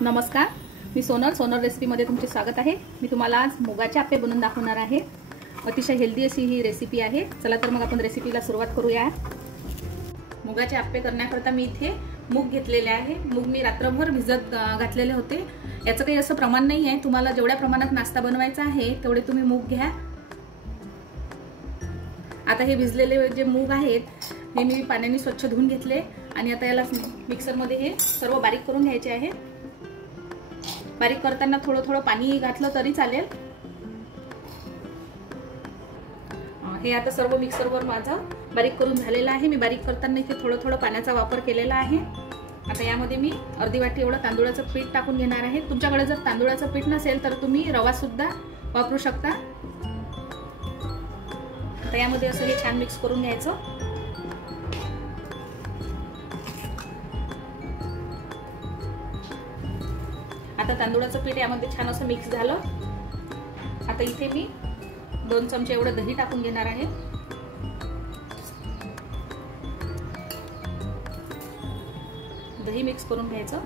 नमस्कार, मी सोनल रेसिपीमध्ये तुमचे स्वागत आहे। मी तुम्हाला आज मुगाचे आप्पे बनवून दाखवणार आहे। अतिशय हेल्दी अशी ही रेसिपी आहे। चला तर मग आपण रेसिपीला सुरुवात करूया। मुगाचे आप्पे करण्याकरता मी इथे मूग घेतलेले आहे। मूग मी रात्रभर भिजत घातलेले होते। याचं काही असं प्रमाण नाही आहे, तुम्हाला जेवढ्या प्रमाणात नाश्ता बनवायचा आहे तेवढे तुम्ही मूग घ्या। आता हे भिजलेले जे मूग आहेत हे मी पाण्याने स्वच्छ धुवून घेतले आणि आता याला मिक्सर मध्ये हे सर्व बारीक करून घ्यायचे आहे। बारीक करताना थोडं पाणी घातलं तरी चालेल। हे आता सर्व मिक्सरवर माझं बारीक करून झालेलं आहे। मी बारीक करताना इथे थोडं पाण्याचा वापर केलेला आहे। आता यामध्ये मी अर्धी वाटी एवढं तांदूळाचं पीठ टाकून घेणार आहे। तुमच्याकडे जर तांदूळाचं पीठ नसेल तर तुम्ही रवा सुद्धा वापरू शकता। आता यामध्ये असं हे छान मिक्स करून घ्यायचं। आता तांदूळाचं पीठ यामध्ये छान असं मिक्स झालं। आता इथे मी 2 चमचे एवढं दही टाकून घेणार आहे। दही मिक्स करून घ्यायचं।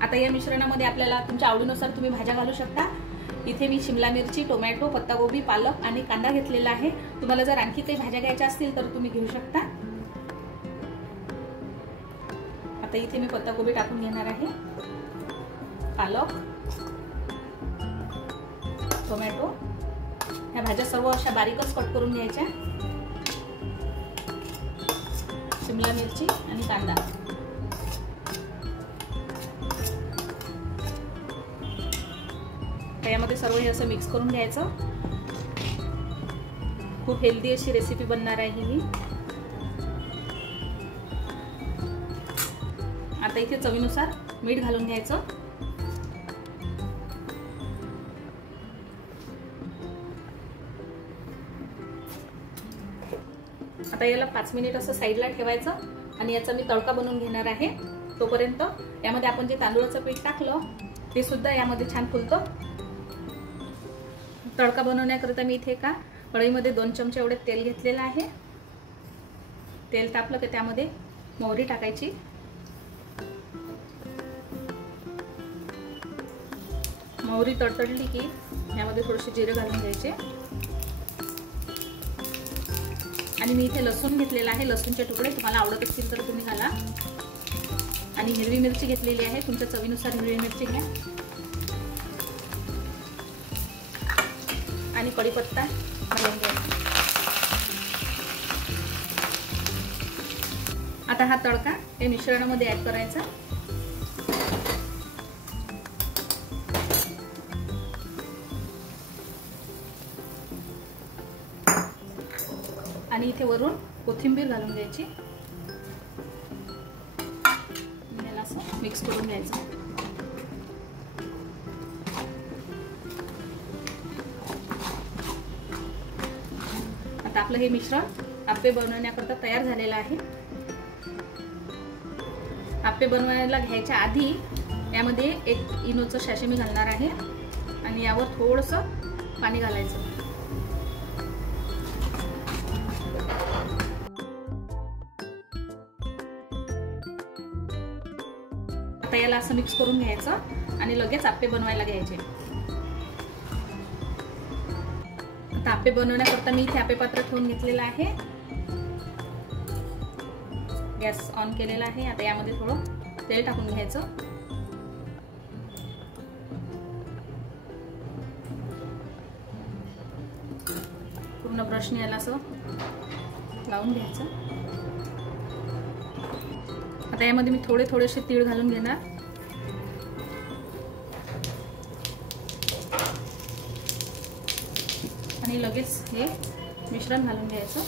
आता या मिश्रणामध्ये आपल्याला तुमच्या आवडीनुसार तुम्ही भाज्या घालू शकता। इथे मी शिमला मिरची, टोमॅटो, पत्तागोबी, पालक आणि कांदा घेतलेला आहे। तुम्हाला जर आणखी काही भाज्या घ्यायच्या असतील तर तुम्ही घेऊ शकता। आता इथे मी पत्तागोबी टाकून घेणार आहे, पालक, टोमॅटो, ह्या भाज्या सर्व अशा बारीकच कट करून घ्यायच्या। शिमला मिरची आणि कांदा यामध्ये सर्व हे असं मिक्स करून घ्यायचं। खूप हेल्दी अशी रेसिपी बनणार आहे ही। आता इथे चवीनुसार मीठ घालून घ्यायचं। आता याला 5 मिनिट असं साईडला ठेवायचं आणि याचा मी तडका बनवून घेणार आहे। तोपर्यंत यामध्ये आपण जे तांदूळाचं पीठ टाकलं ते सुद्धा यामध्ये छान फुलतं। तडका बनवण्याकरता मी इथे एका कढईमध्ये 2 चमचे एवढे तेल घेतलेलं आहे। तेल तापलं की त्यामध्ये मोहरी टाकायची। मोहरी तडतडली की यामध्ये थोडेसे जिरे घालून घ्यायचे आणि मी इथे लसूण घेतलेला आहे। लसूणचे तुकडे तुम्हाला आवडत असतील तर तुम्ही घाला आणि हिरवी मिरची घेतलेली आहे। तुमच्या चवीनुसार हिरवी मिरची घ्या आणि कढीपत्ता घालून घ्या। आता हा तडका या मिश्रणामध्ये ऍड करायचा आणि इथे वरून कोथिंबीर घालून द्यायची। याला असं मिक्स करून घ्यायचं। आता आपलं हे मिश्रण आप्पे बनवण्याकरता तयार झालेलं आहे। आप्पे बनवायला घ्यायच्या आधी यामध्ये 1 इनोचं सॅशे मी घालणार आहे आणि यावर थोडंसं पाणी घालायचं। आता याला असं मिक्स करून घ्यायचं आणि लगेच आप्पे बनवायला घ्यायचे। आता आप्पे बनवण्याकरता मी इथे आप्पे पात्र ठेवून घेतलेलं आहे। गॅस ऑन केलेला आहे। आता यामध्ये थोडं तेल टाकून घ्यायचं। पूर्ण ब्रशने याला असं लावून घ्यायचं। आता यामध्ये मी थोडेसे तीळ घालून घेणार आणि लगेच हे मिश्रण घालून घ्यायचं।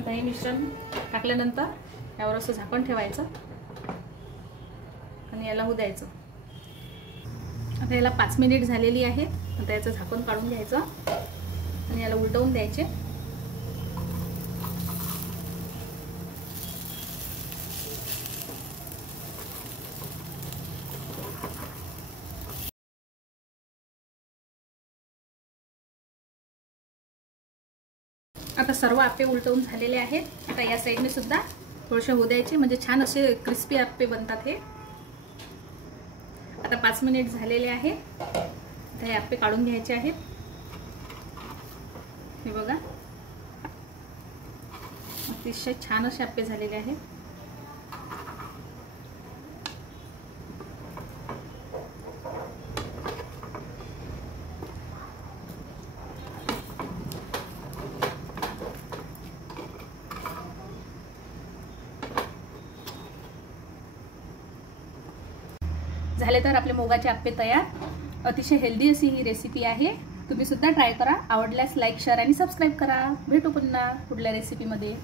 आता हे मिश्रण टाकल्यानंतर यावर असं झाकण ठेवायचं आणि याला होऊ द्यायचं. आता याला 5 मिनिट झालेली आहे. आता याचं झाकण काढून घ्यायचं आणि याला उलटवून द्यायचे. आता सर्व आप्पे उलटवून झालेले आहेत. आता या साईडने सुद्धा थोडेसे होऊ द्यायचे, म्हणजे छान असे क्रिस्पी आप्पे बनतात हे. आता 5 मिनिट झालेले आहे. आता हे आप्पे काढून घ्यायचे आहेत. हे बघा, अतिशय छान असे आप्पे झालेले आहेत. झाले तर आपले मुगाचे आप्पे तयार. अतिशय हेल्दी अशी ही रेसिपी आहे. तुम्ही सुद्धा ट्राय करा. आवडल्यास लाईक, शेअर आणि सबस्क्राईब करा. भेटू पुन्हा पुढल्या रेसिपीमध्ये.